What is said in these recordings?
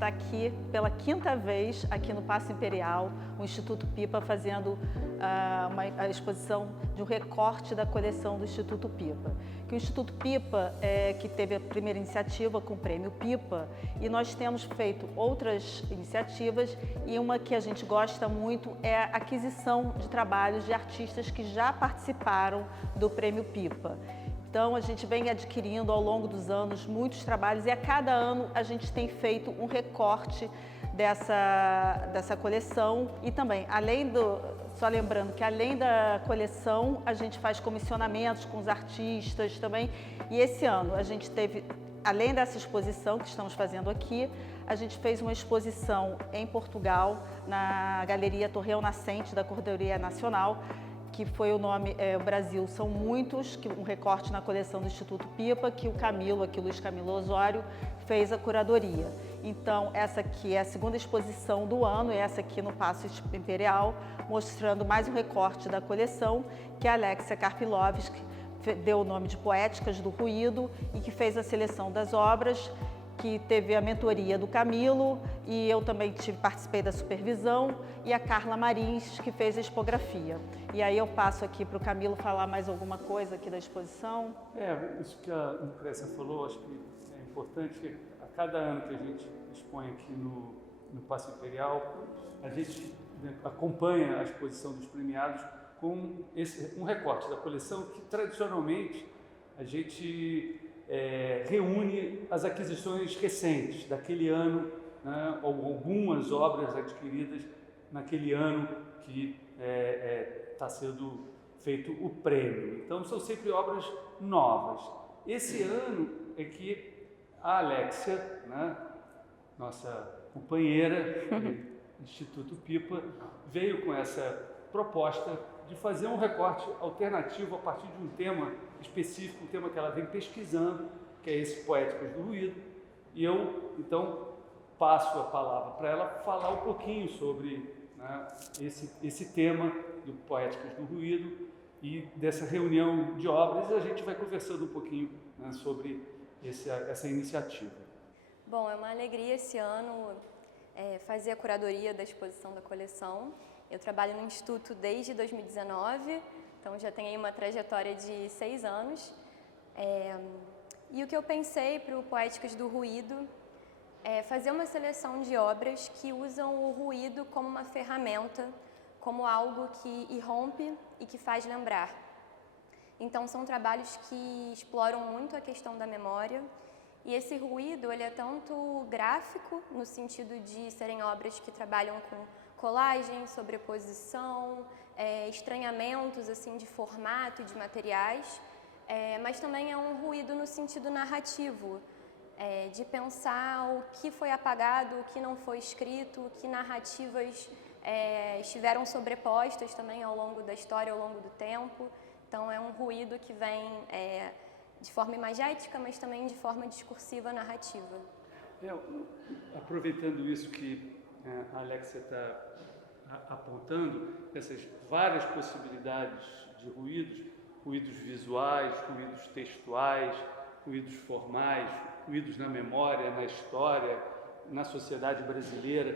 está aqui pela quinta vez, aqui no Paço Imperial, o Instituto Pipa fazendo a exposição de um recorte da coleção do Instituto Pipa. Que o Instituto Pipa que teve a primeira iniciativa com o Prêmio Pipa, e nós temos feito outras iniciativas, e uma que a gente gosta muito é a aquisição de trabalhos de artistas que já participaram do Prêmio Pipa. Então, a gente vem adquirindo ao longo dos anos muitos trabalhos e a cada ano a gente tem feito um recorte dessa coleção. E também, só lembrando que além da coleção, a gente faz comissionamentos com os artistas também. E esse ano a gente teve, além dessa exposição que estamos fazendo aqui, a gente fez uma exposição em Portugal, na Galeria Torreão Nascente da Corredoria Nacional, que foi o nome O Brasil São Muitos, um recorte na coleção do Instituto Pipa, que o Luiz Camilo Osório, fez a curadoria. Então, essa aqui é a segunda exposição do ano, essa aqui no Paço Imperial, mostrando mais um recorte da coleção, que a Alexia Karpilovski deu o nome de Poéticas do Ruído e que fez a seleção das obras, que teve a mentoria do Camilo, e eu também participei da supervisão, e a Carla Marins, que fez a expografia. E aí eu passo aqui para o Camilo falar mais alguma coisa aqui da exposição. Isso que a Lucrécia falou, acho que é importante. A cada ano que a gente expõe aqui no Paço Imperial, a gente acompanha a exposição dos premiados com um recorte da coleção que, tradicionalmente, a gente reúne as aquisições recentes daquele ano, né, ou algumas obras adquiridas naquele ano que está sendo feito o prêmio. Então, são sempre obras novas. Esse ano é que a Alexia, né, nossa companheira do Instituto Pipa, veio com essa proposta de fazer um recorte alternativo a partir de um tema específico, um tema que ela vem pesquisando, que é esse Poéticas do Ruído. E eu, então, passo a palavra para ela falar um pouquinho sobre, né, esse tema do Poéticas do Ruído e dessa reunião de obras, e a gente vai conversando um pouquinho, né, sobre essa iniciativa. Bom, é uma alegria esse ano fazer a curadoria da exposição da coleção. Eu trabalho no Instituto desde 2019, então já tenho aí uma trajetória de 6 anos. E o que eu pensei para o Poéticas do Ruído é fazer uma seleção de obras que usam o ruído como uma ferramenta, como algo que irrompe e que faz lembrar. Então são trabalhos que exploram muito a questão da memória, e esse ruído ele é tanto gráfico, no sentido de serem obras que trabalham com colagem, sobreposição, estranhamentos assim, de formato e de materiais, mas também é um ruído no sentido narrativo, de pensar o que foi apagado, o que não foi escrito, que narrativas estiveram sobrepostas também ao longo da história, ao longo do tempo. Então é um ruído que vem de forma imagética, mas também de forma discursiva, narrativa. Aproveitando isso que a Alexia está apontando, essas várias possibilidades de ruídos, ruídos visuais, ruídos textuais, ruídos formais, ruídos na memória, na história, na sociedade brasileira.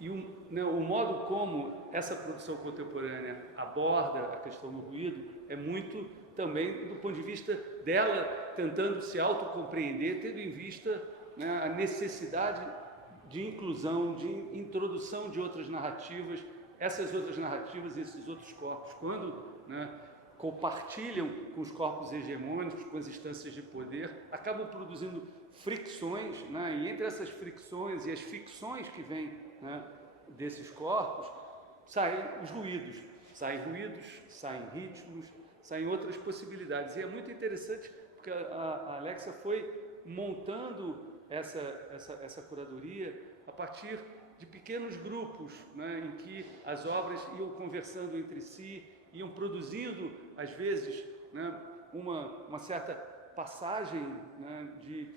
E o modo como essa produção contemporânea aborda a questão do ruído é muito também do ponto de vista dela tentando se autocompreender, tendo em vista, né, a necessidade de inclusão, de introdução de outras narrativas. Essas outras narrativas, esses outros corpos, quando, né, compartilham com os corpos hegemônicos, com as instâncias de poder, acabam produzindo fricções, né, e entre essas fricções e as ficções que vêm, né, desses corpos, saem ruídos, saem ritmos, saem outras possibilidades. E é muito interessante porque a Alexia foi montando essa curadoria a partir de pequenos grupos, né, em que as obras iam conversando entre si, iam produzindo, às vezes, né, uma certa passagem, né, de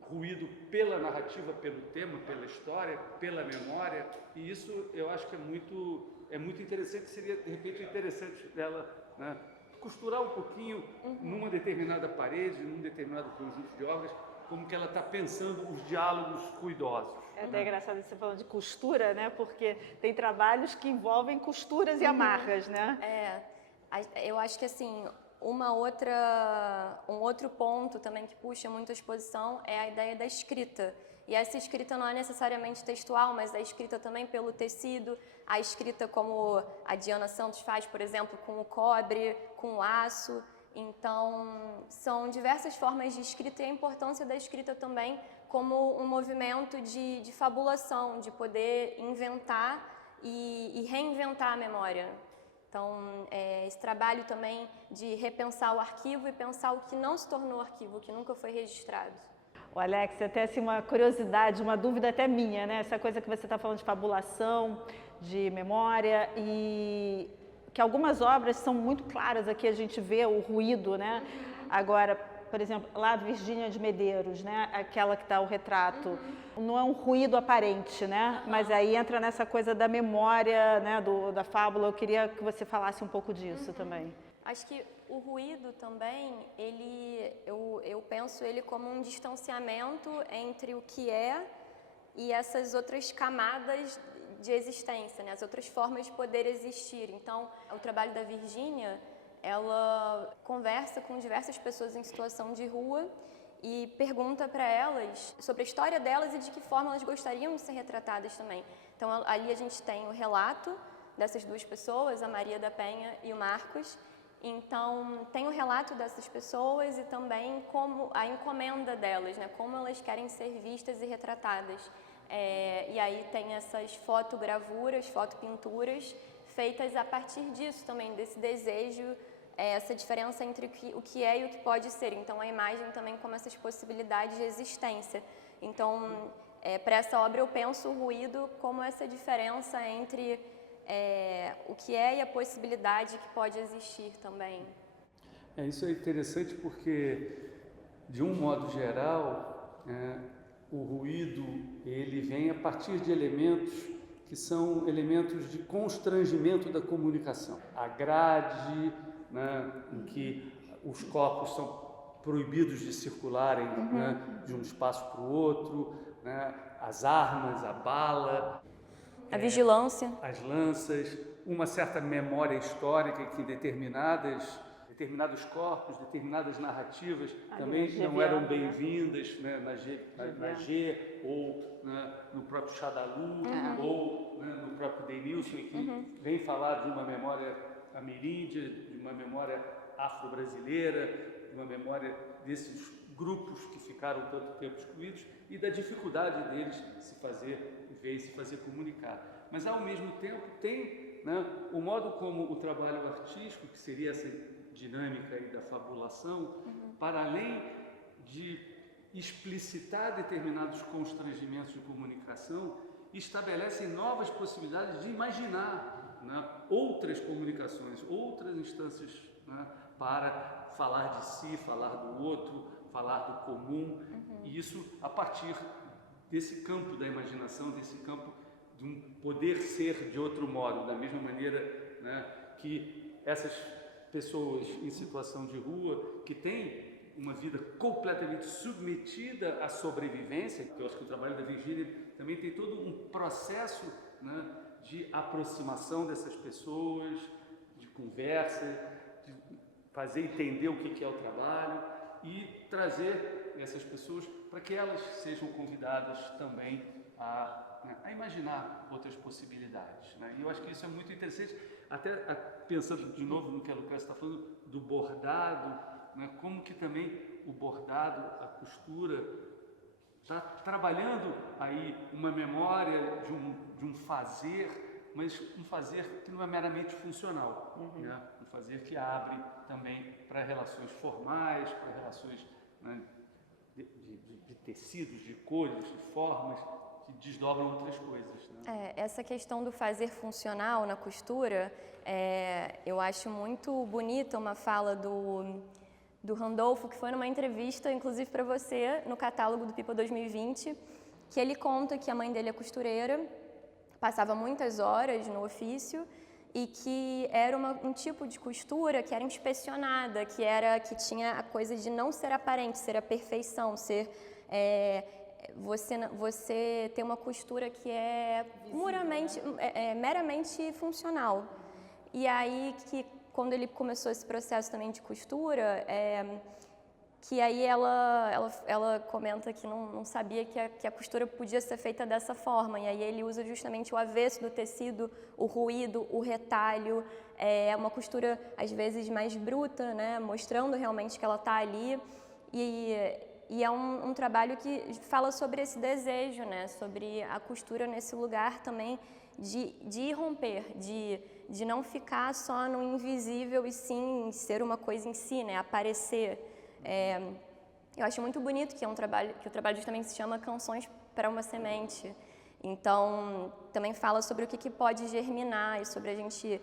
ruído pela narrativa, pelo tema, pela história, pela memória, e isso eu acho que é muito interessante. Seria, de repente, interessante dela, né, costurar um pouquinho numa determinada parede, num determinado conjunto de obras, como que ela está pensando os diálogos ruidosos. É até engraçado você falando de costura, né? Porque tem trabalhos que envolvem costuras e amarras, né? Eu acho que assim, um outro ponto também que puxa muito a exposição é a ideia da escrita. E essa escrita não é necessariamente textual, mas a escrita também pelo tecido, a escrita como a Diana Santos faz, por exemplo, com o cobre, com o aço. Então, são diversas formas de escrita e a importância da escrita também como um movimento de fabulação, de poder inventar e reinventar a memória. Então, esse trabalho também de repensar o arquivo e pensar o que não se tornou arquivo, o que nunca foi registrado. O Alex, até assim, uma curiosidade, uma dúvida até minha, né? Essa coisa que você está falando de fabulação, de memória, e que algumas obras são muito claras, aqui a gente vê o ruído, né? Agora, por exemplo, lá Virgínia de Medeiros, né? Aquela que está o retrato, não é um ruído aparente, né? Mas aí entra nessa coisa da memória, né? Da fábula. Eu queria que você falasse um pouco disso também. Acho que o ruído também, eu penso ele como um distanciamento entre o que é e essas outras camadas de existência, né? As outras formas de poder existir. Então, o trabalho da Virgínia, ela conversa com diversas pessoas em situação de rua e pergunta para elas sobre a história delas e de que forma elas gostariam de ser retratadas também. Então, ali a gente tem o relato dessas duas pessoas, a Maria da Penha e o Marcos. Então, tem o relato dessas pessoas e também como a encomenda delas, né? Como elas querem ser vistas e retratadas. E aí tem essas fotogravuras, fotopinturas, feitas a partir disso também, desse desejo, essa diferença entre o que é e o que pode ser. Então, a imagem também como essas possibilidades de existência. Então, para essa obra eu penso o ruído como essa diferença entre o que é e a possibilidade que pode existir também. Isso é interessante porque, de um modo geral, o ruído ele vem a partir de elementos que são elementos de constrangimento da comunicação. A grade, né, em que os corpos são proibidos de circularem, né, de um espaço para o outro, né, as armas, a bala, a vigilância, as lanças, uma certa memória histórica que determinados corpos, determinadas narrativas também não eram bem-vindas, né, na G ou, né, no próprio Chadalu ou, né, no próprio Denilson, que vem falar de uma memória ameríndia, de uma memória afro-brasileira, de uma memória desses grupos que ficaram tanto tempo excluídos e da dificuldade deles se fazer ver e se fazer comunicar. Mas, ao mesmo tempo, tem, né, o modo como o trabalho artístico, que seria essa dinâmica aí da fabulação, para além de explicitar determinados constrangimentos de comunicação, estabelecem novas possibilidades de imaginar, né, outras comunicações, outras instâncias, né, para falar de si, falar do outro, falar do comum, e isso a partir desse campo da imaginação, desse campo de um poder ser de outro modo, da mesma maneira, né, que essas pessoas em situação de rua, que têm uma vida completamente submetida à sobrevivência, que eu acho que o trabalho da Virgínia também tem todo um processo, né, de aproximação dessas pessoas, de conversa, de fazer entender o que é o trabalho e trazer essas pessoas para que elas sejam convidadas também a imaginar outras possibilidades, né? E eu acho que isso é muito interessante, até pensando de novo no que a Lucrécia está falando do bordado, né? Como que também o bordado, a costura, está trabalhando aí uma memória de um fazer, mas um fazer que não é meramente funcional, né? Um fazer que abre também para relações formais, para relações, né, de tecidos, de cores, de formas, que desdobram outras coisas, né? Essa questão do fazer funcional na costura, eu acho muito bonita uma fala do Randolfo, que foi numa entrevista, inclusive para você, no catálogo do Pipa 2020, que ele conta que a mãe dele é costureira, passava muitas horas no ofício e que era um tipo de costura que era inspecionada, que tinha a coisa de não ser aparente, ser a perfeição, ser você ter uma costura que é meramente funcional. E aí que quando ele começou esse processo também de costura, que aí ela comenta que não sabia que a costura podia ser feita dessa forma, e aí ele usa justamente o avesso do tecido, o ruído, o retalho, uma costura às vezes mais bruta, né, mostrando realmente que ela está ali, e é um trabalho que fala sobre esse desejo, né, sobre a costura nesse lugar também de romper, de não ficar só no invisível e sim ser uma coisa em si, né, aparecer. Eu acho muito bonito que o trabalho justamente se chama Canções para uma Semente. Então, também fala sobre o que pode germinar e sobre a gente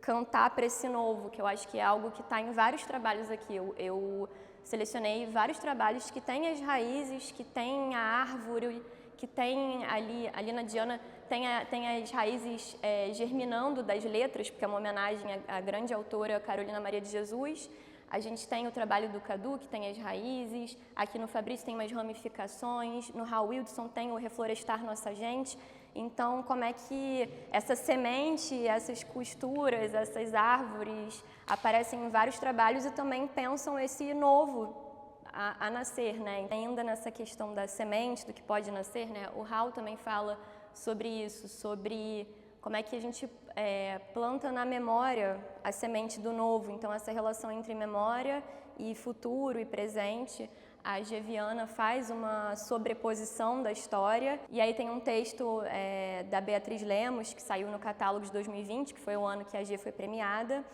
cantar para esse novo, que eu acho que é algo que está em vários trabalhos aqui. Eu selecionei vários trabalhos que têm as raízes, que têm a árvore, que tem ali na Diana, tem as raízes germinando das letras, porque é uma homenagem à grande autora Carolina Maria de Jesus. A gente tem o trabalho do Cadu, que tem as raízes, aqui no Fabrício tem umas ramificações, no Hal Wilson tem o Reflorestar Nossa Gente. Então, como é que essa semente, essas costuras, essas árvores aparecem em vários trabalhos e também pensam esse novo a nascer, né? Ainda nessa questão da semente, do que pode nascer, né? O Hal também fala sobre isso, sobre como é que a gente planta na memória a semente do novo. Então, essa relação entre memória e futuro e presente, a Geviana faz uma sobreposição da história. E aí tem um texto da Beatriz Lemos, que saiu no catálogo de 2020, que foi o ano que a G foi premiada,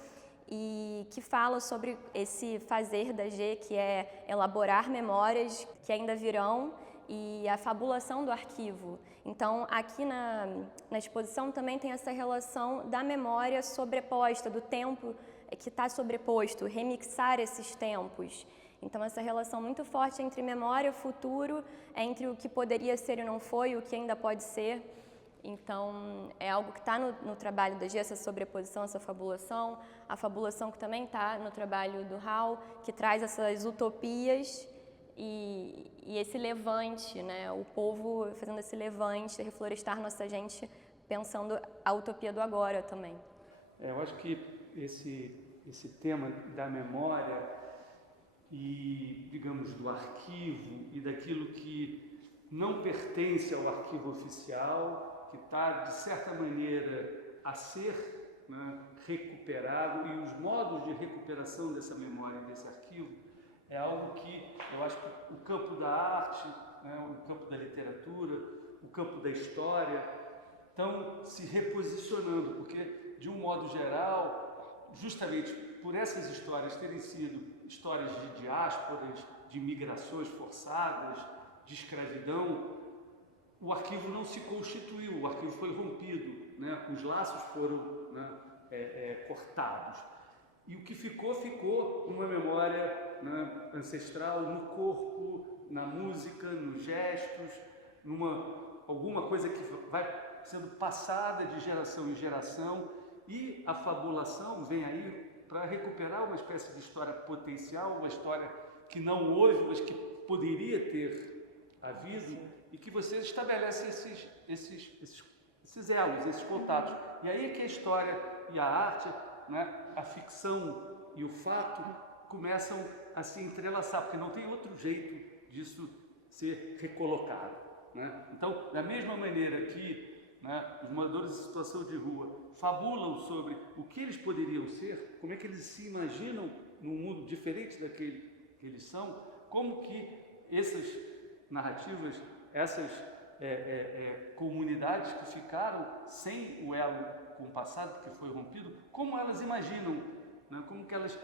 e que fala sobre esse fazer da G, que é elaborar memórias que ainda virão, e a fabulação do arquivo. Então, aqui na exposição também tem essa relação da memória sobreposta, do tempo que está sobreposto, remixar esses tempos. Então, essa relação muito forte entre memória e futuro, entre o que poderia ser e não foi, o que ainda pode ser. Então, é algo que está no trabalho da G, essa sobreposição, essa fabulação. A fabulação que também está no trabalho do Hal, que traz essas utopias e esse levante, né? O povo fazendo esse levante, reflorestar nossa gente, pensando a utopia do agora também. Eu acho que esse tema da memória e, digamos, do arquivo e daquilo que não pertence ao arquivo oficial, que está, de certa maneira, a ser, né, recuperado, e os modos de recuperação dessa memória, desse arquivo, é algo que eu acho que o campo da arte, né, o campo da literatura, o campo da história, estão se reposicionando, porque, de um modo geral, justamente por essas histórias terem sido histórias de diásporas, de migrações forçadas, de escravidão, o arquivo não se constituiu, o arquivo foi rompido, né, os laços foram, né, cortados. E o que ficou numa memória, né, ancestral, no corpo, na música, nos gestos, alguma coisa que vai sendo passada de geração em geração, e a fabulação vem aí para recuperar uma espécie de história potencial, uma história que não houve, mas que poderia ter havido, e que você estabelece esses elos, esses contatos. E aí é que a história e a arte, né, a ficção e o fato começam a se entrelaçar, porque não tem outro jeito disso ser recolocado, né? Então, da mesma maneira que, né, os moradores em situação de rua fabulam sobre o que eles poderiam ser, como é que eles se imaginam num mundo diferente daquele que eles são, como que essas narrativas, essas comunidades que ficaram sem o elo com o passado, que foi rompido, como elas imaginam, né, como que elas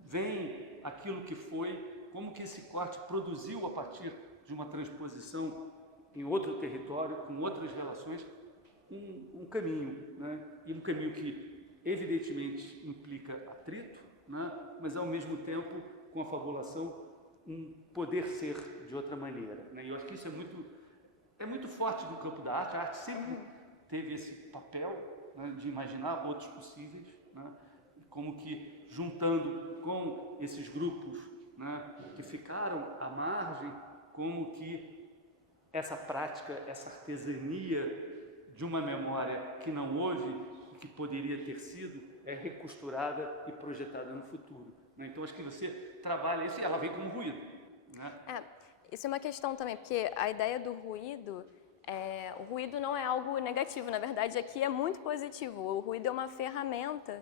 veem aquilo que foi, como que esse corte produziu a partir de uma transposição em outro território, com outras relações, um caminho, né? E um caminho que evidentemente implica atrito, né? Mas ao mesmo tempo, com a fabulação, um poder ser de outra maneira, né? E eu acho que isso é muito forte no campo da arte. A arte sempre teve esse papel, né, de imaginar outros possíveis, né? Como que juntando com esses grupos, né, que ficaram à margem, como que essa prática, essa artesania de uma memória que não houve e que poderia ter sido, é recosturada e projetada no futuro, né? Então, acho que você trabalha isso e ela vem como ruído, né? Isso é uma questão também, porque a ideia do ruído, o ruído não é algo negativo, na verdade aqui é muito positivo. O ruído é uma ferramenta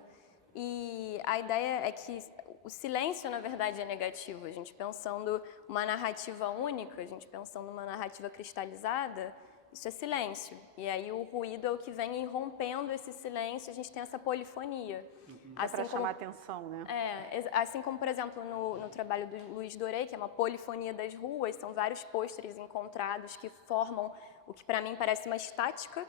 e a ideia é que o silêncio, na verdade, é negativo. A gente pensando uma narrativa única, a gente pensando uma narrativa cristalizada, isso é silêncio. E aí o ruído é o que vem irrompendo esse silêncio, a gente tem essa polifonia. Assim para chamar atenção, né? Assim como, por exemplo, no trabalho do Luiz Doré, que é uma polifonia das ruas, são vários pôsteres encontrados que formam o que para mim parece uma estática.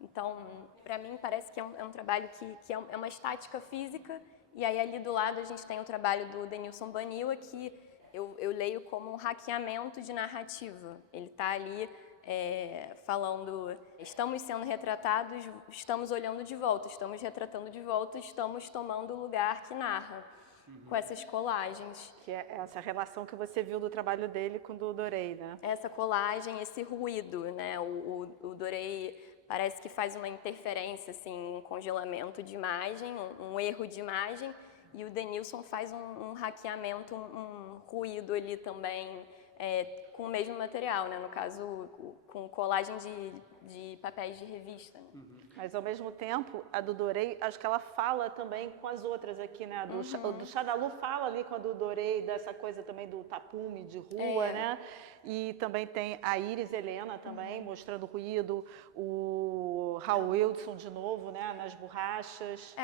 Então, para mim parece que é um trabalho que é uma estática física. E aí ali do lado a gente tem o trabalho do Denilson Baniwa, que eu leio como um hackeamento de narrativa. Ele está ali falando, estamos sendo retratados, estamos olhando de volta, estamos retratando de volta, estamos tomando o lugar que narra, com essas colagens. Que é essa relação que você viu do trabalho dele com o do Doré, né? Essa colagem, esse ruído, né? O Doré parece que faz uma interferência, assim, um congelamento de imagem, um erro de imagem, e o Denilson faz um hackeamento, um ruído ali também, com o mesmo material, né? No caso, com colagem de papéis de revista. Né? Mas, ao mesmo tempo, a do Doré, acho que ela fala também com as outras aqui, né? Do Xadalu fala ali com a do Doré, dessa coisa também do tapume de rua, né? E também tem a Iris Helena também, mostrando ruído, o Raul Wilson de novo, né? Nas borrachas.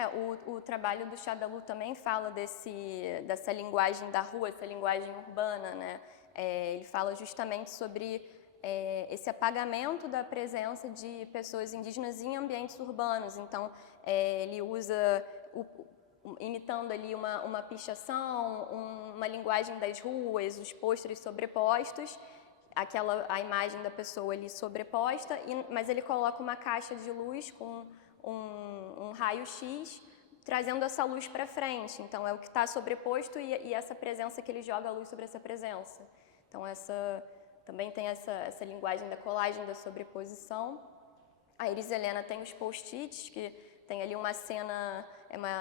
O trabalho do Xadalu também fala dessa linguagem da rua, essa linguagem urbana, né? Ele fala justamente sobre esse apagamento da presença de pessoas indígenas em ambientes urbanos. Então, ele usa, imitando ali uma pichação, uma linguagem das ruas, os pôsteres sobrepostos, a imagem da pessoa ali sobreposta, mas ele coloca uma caixa de luz com um raio-x, trazendo essa luz para frente. Então, é o que está sobreposto e essa presença que ele joga a luz sobre essa presença. Então, também tem essa linguagem da colagem, da sobreposição. A Iris Helena tem os post-its, que tem ali uma cena,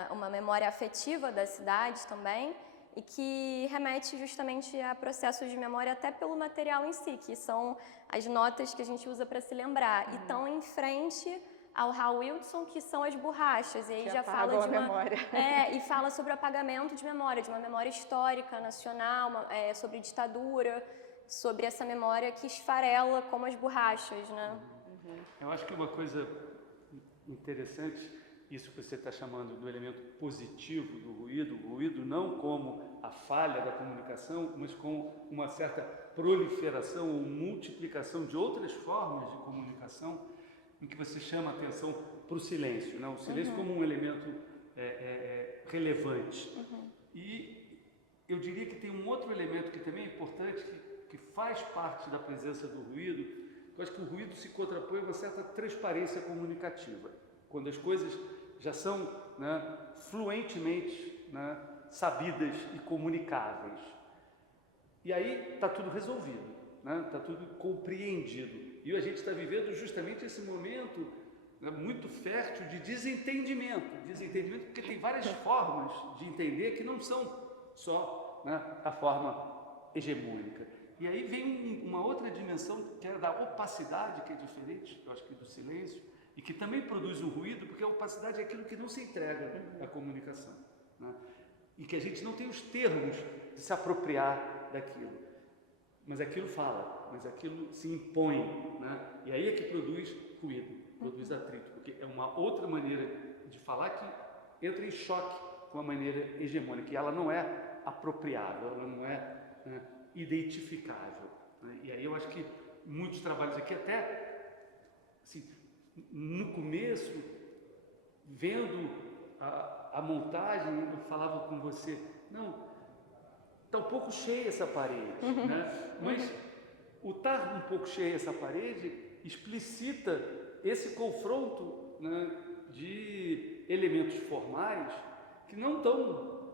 uma memória afetiva da cidade também, e que remete justamente a processos de memória até pelo material em si, que são as notas que a gente usa para se lembrar. E estão em frente ao Raul Wilson, que são as borrachas, e aí que já fala de memória. E fala sobre o apagamento de memória, de uma memória histórica, nacional, sobre ditadura, sobre essa memória que esfarela como as borrachas, né? Eu acho que uma coisa interessante, isso que você está chamando do elemento positivo do ruído, o ruído não como a falha da comunicação, mas com uma certa proliferação ou multiplicação de outras formas de comunicação, em que você chama a atenção para o silêncio, né? O silêncio como um elemento relevante. E eu diria que tem um outro elemento que também é importante, que faz parte da presença do ruído. Eu acho que o ruído se contrapõe a uma certa transparência comunicativa, quando as coisas já são, né, fluentemente, né, sabidas e comunicáveis. E aí está tudo resolvido, né? Está tudo compreendido. E a gente está vivendo justamente esse momento, né, muito fértil de desentendimento porque tem várias formas de entender que não são só, né, a forma hegemônica. E aí vem uma outra dimensão, que é da opacidade, que é diferente, eu acho que do silêncio, e que também produz um ruído, porque a opacidade é aquilo que não se entrega à comunicação, né? E que a gente não tem os termos de se apropriar daquilo. Mas aquilo fala, mas aquilo se impõe, né? E aí é que produz ruído, produz atrito, porque é uma outra maneira de falar que entra em choque com a maneira hegemônica, e ela não é apropriável, ela não é, né, identificável, né? E aí eu acho que muitos trabalhos aqui, até assim, no começo, vendo a montagem, eu falava com você, não, está um pouco cheia essa parede, né? Mas o estar um pouco cheia essa parede explicita esse confronto, né, de elementos formais que não estão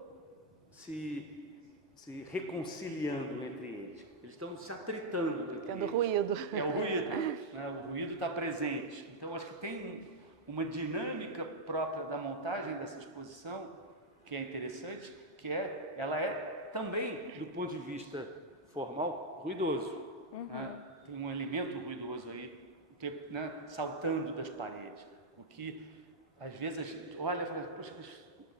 se se reconciliando entre eles. Eles estão se atritando entre Tendo eles. ruído. É o ruído, né? O ruído está presente. Então, acho que tem uma dinâmica própria da montagem dessa exposição que é interessante, que ela é também, do ponto de vista formal, ruidoso. Né? Tem um elemento ruidoso aí, né? Saltando das paredes. O que, às vezes, a gente olha e fala, poxa,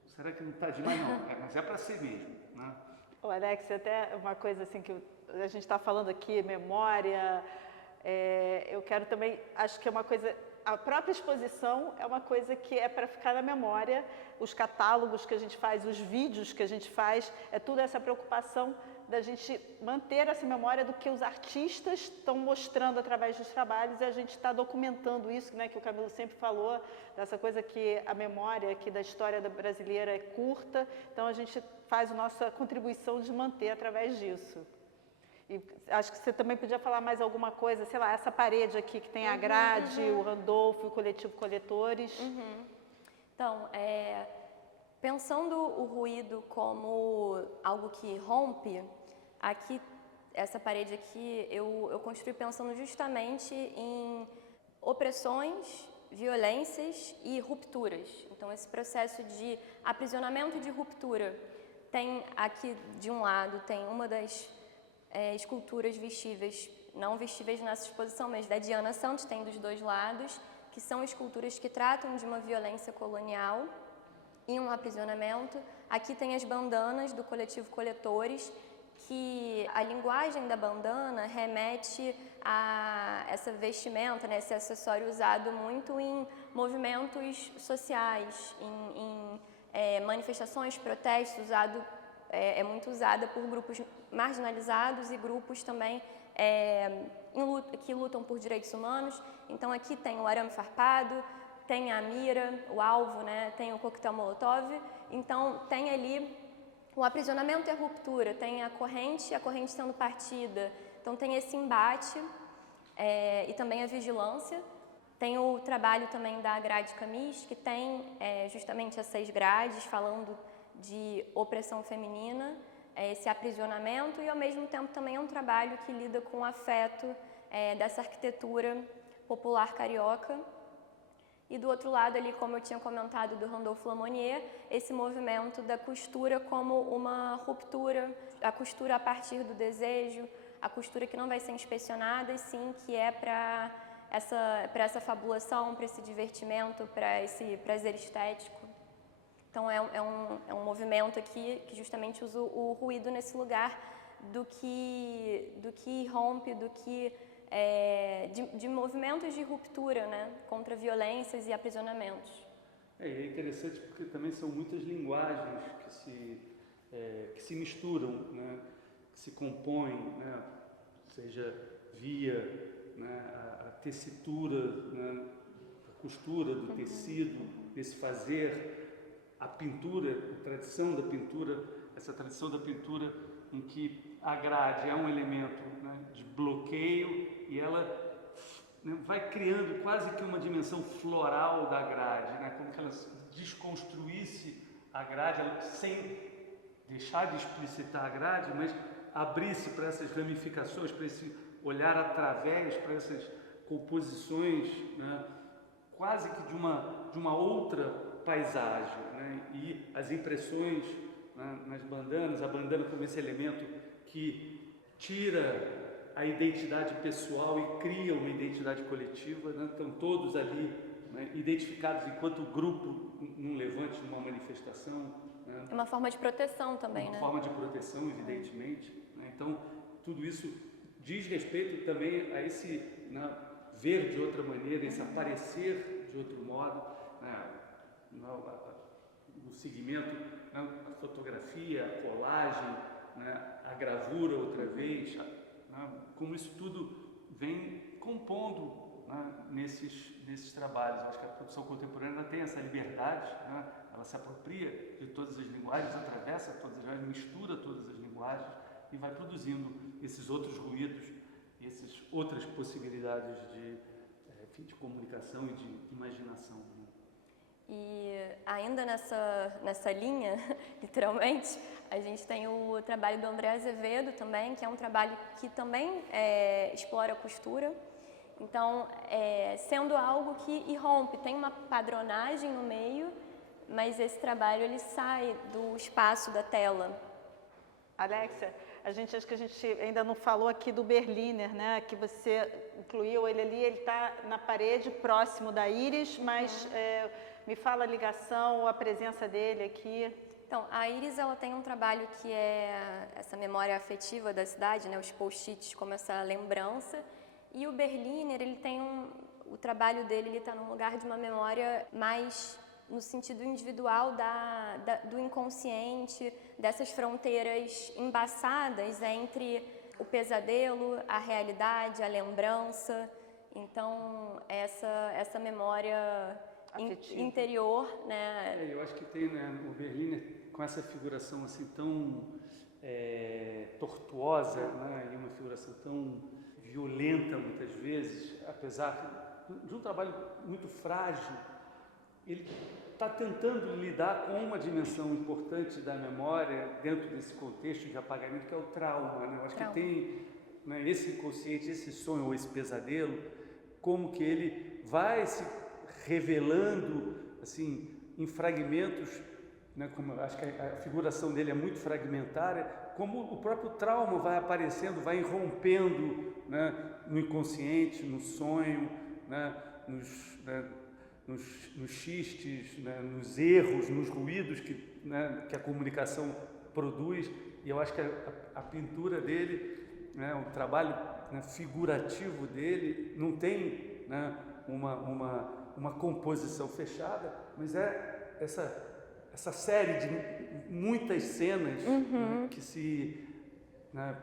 será que não está demais? Não, mas é para ser mesmo. Né? O Alex, até uma coisa assim que a gente está falando aqui, memória, eu quero também, acho que é uma coisa, a própria exposição é uma coisa que é para ficar na memória, os catálogos que a gente faz, os vídeos que a gente faz, é tudo essa preocupação da gente manter essa memória do que os artistas estão mostrando através dos trabalhos e a gente está documentando isso, né, que o Camilo sempre falou, dessa coisa que a memória aqui da história brasileira é curta, então a gente faz a nossa contribuição de manter através disso. E acho que você também podia falar mais alguma coisa, sei lá, essa parede aqui que tem a grade, o Randolph, o Coletivo Coletores. Então, pensando o ruído como algo que rompe, aqui, essa parede aqui, eu construí pensando justamente em opressões, violências e rupturas. Então, esse processo de aprisionamento e de ruptura. Tem aqui, de um lado, tem uma das esculturas vestíveis, não vestíveis nessa exposição, mas da Diana Santos, tem dos dois lados, que são esculturas que tratam de uma violência colonial e um aprisionamento. Aqui tem as bandanas do Coletivo Coletores, que a linguagem da bandana remete a essa vestimenta, né, esse acessório usado muito em movimentos sociais, em manifestações, protestos, é muito usada por grupos marginalizados e grupos também que lutam por direitos humanos. Então aqui tem o arame farpado, tem a mira, o alvo, né? Tem o coquetel molotov. Então tem ali o aprisionamento e a ruptura, tem a corrente sendo partida. Então tem esse embate e também a vigilância. Tem o trabalho também da grade Camis, que tem justamente essas grades falando de opressão feminina, esse aprisionamento, e ao mesmo tempo também é um trabalho que lida com o afeto dessa arquitetura popular carioca. E do outro lado ali, como eu tinha comentado, do Randolph Lamonnier, esse movimento da costura como uma ruptura, a costura a partir do desejo, a costura que não vai ser inspecionada, e sim que é para essa fabulação, para esse divertimento, para esse prazer estético. Então é um movimento aqui que justamente usa o ruído nesse lugar do que rompe, de movimentos de ruptura, né, contra violências e aprisionamentos. É interessante porque também são muitas linguagens que se misturam, né, que se compõem, né, seja via, né, a tessitura, né, a costura do tecido, esse fazer, a pintura, a tradição da pintura, essa tradição da pintura em que a grade é um elemento, né, de bloqueio e ela, né, vai criando quase que uma dimensão floral da grade, né, como que ela desconstruísse a grade sem deixar de explicitar a grade, mas abrisse para essas ramificações, para esse olhar através, para essas composições, né, quase que de uma outra paisagem, né, e as impressões, né, nas bandanas, a bandana como esse elemento que tira a identidade pessoal e cria uma identidade coletiva, né, estão todos ali, né, identificados enquanto grupo num levante, numa manifestação. Né, é uma forma de proteção também, uma né? forma de proteção, evidentemente. Né, então, tudo isso diz respeito também a esse, né, ver de outra maneira, esse aparecer de outro modo, né, no segmento, né, a fotografia, a colagem, né, a gravura outra vez, né, como isso tudo vem compondo, né, nesses trabalhos. Eu acho que a produção contemporânea tem essa liberdade, né, ela se apropria de todas as linguagens, atravessa todas as linguagens, mistura todas as linguagens e vai produzindo esses outros ruídos, essas outras possibilidades de comunicação e de imaginação. E ainda nessa linha, literalmente, A gente tem o trabalho do André Azevedo também, que é um trabalho que também explora a costura. Então, sendo algo que irrompe, tem uma padronagem no meio, mas esse trabalho ele sai do espaço da tela. Alexia, acho que a gente ainda não falou aqui do Berliner, né? Que você incluiu ele ali, ele está na parede próximo da íris, mas me fala a ligação, a presença dele aqui. Então, a íris ela tem um trabalho que é essa memória afetiva da cidade, né? Os post-its como essa lembrança. E o Berliner, ele tem o trabalho dele, ele está num lugar de uma memória mais no sentido individual do inconsciente, dessas fronteiras embaçadas entre o pesadelo, a realidade, a lembrança. Então, essa memória interior, né? Eu acho que tem, né, o Berliner com essa figuração assim tão tortuosa, né, e uma figuração tão violenta muitas vezes, apesar de um trabalho muito frágil, ele está tentando lidar com uma dimensão importante da memória dentro desse contexto de apagamento, que é o trauma, né? Eu acho que tem, né, esse inconsciente, esse sonho ou esse pesadelo, como que ele vai se revelando assim em fragmentos, né, como acho que a figuração dele é muito fragmentária, como o próprio trauma vai aparecendo, vai irrompendo, né, no inconsciente, no sonho, né, nos xistes, né, nos erros, nos ruídos que a comunicação produz. E eu acho que a pintura dele, né, o trabalho, né, figurativo dele, não tem, né, uma composição fechada, mas é essa série de muitas cenas, né,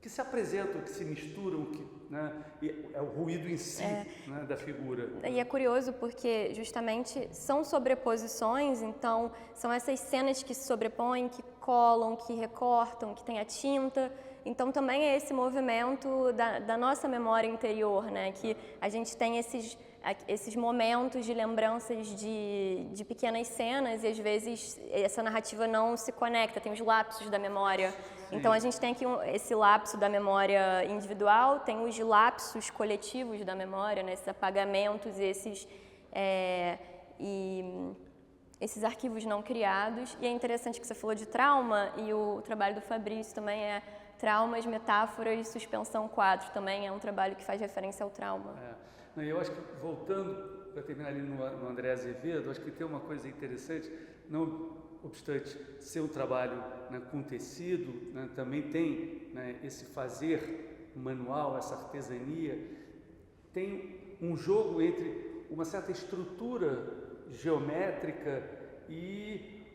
que se apresentam, que se misturam, né, e é o ruído em si, né, da figura. E é curioso porque justamente são sobreposições, então são essas cenas que se sobrepõem, que colam, que recortam, que tem a tinta. Então também é esse movimento da nossa memória interior, né, que a gente tem esses momentos de lembranças de pequenas cenas e às vezes essa narrativa não se conecta, tem os lapsos da memória. Sim. Então a gente tem aqui esse lapso da memória individual, tem os lapsos coletivos da memória, né, esses apagamentos e esses arquivos não criados. E é interessante que você falou de trauma, e o trabalho do Fabrício também é Traumas, Metáforas e Suspensão 4, também é um trabalho que faz referência ao trauma. Eu acho que, voltando para terminar ali no André Azevedo, acho que tem uma coisa interessante, não obstante ser um trabalho, né, com tecido, né, também tem, né, esse fazer manual, essa artesania, tem um jogo entre uma certa estrutura geométrica e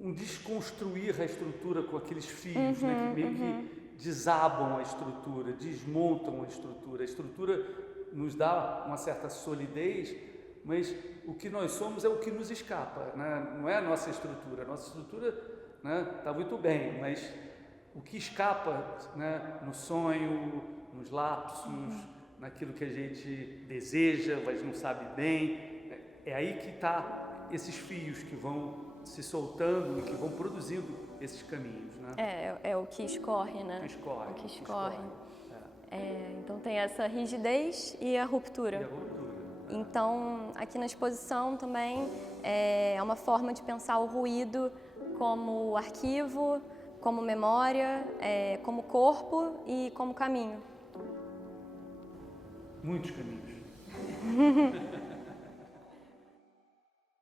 um desconstruir a estrutura com aqueles fios, né, que meio que desabam a estrutura, desmontam a estrutura. A estrutura nos dá uma certa solidez, mas o que nós somos é o que nos escapa, né? Não é a nossa estrutura. A nossa estrutura, né, está muito bem, mas o que escapa, né, no sonho, nos lapsos, naquilo que a gente deseja, mas não sabe bem, é aí que está esses fios que vão se soltando e que vão produzindo esses caminhos, né? É o que escorre, né? O que escorre. Então tem essa rigidez e a ruptura. Então, aqui na exposição também é uma forma de pensar o ruído como arquivo, como memória, como corpo e como caminho. Muitos caminhos.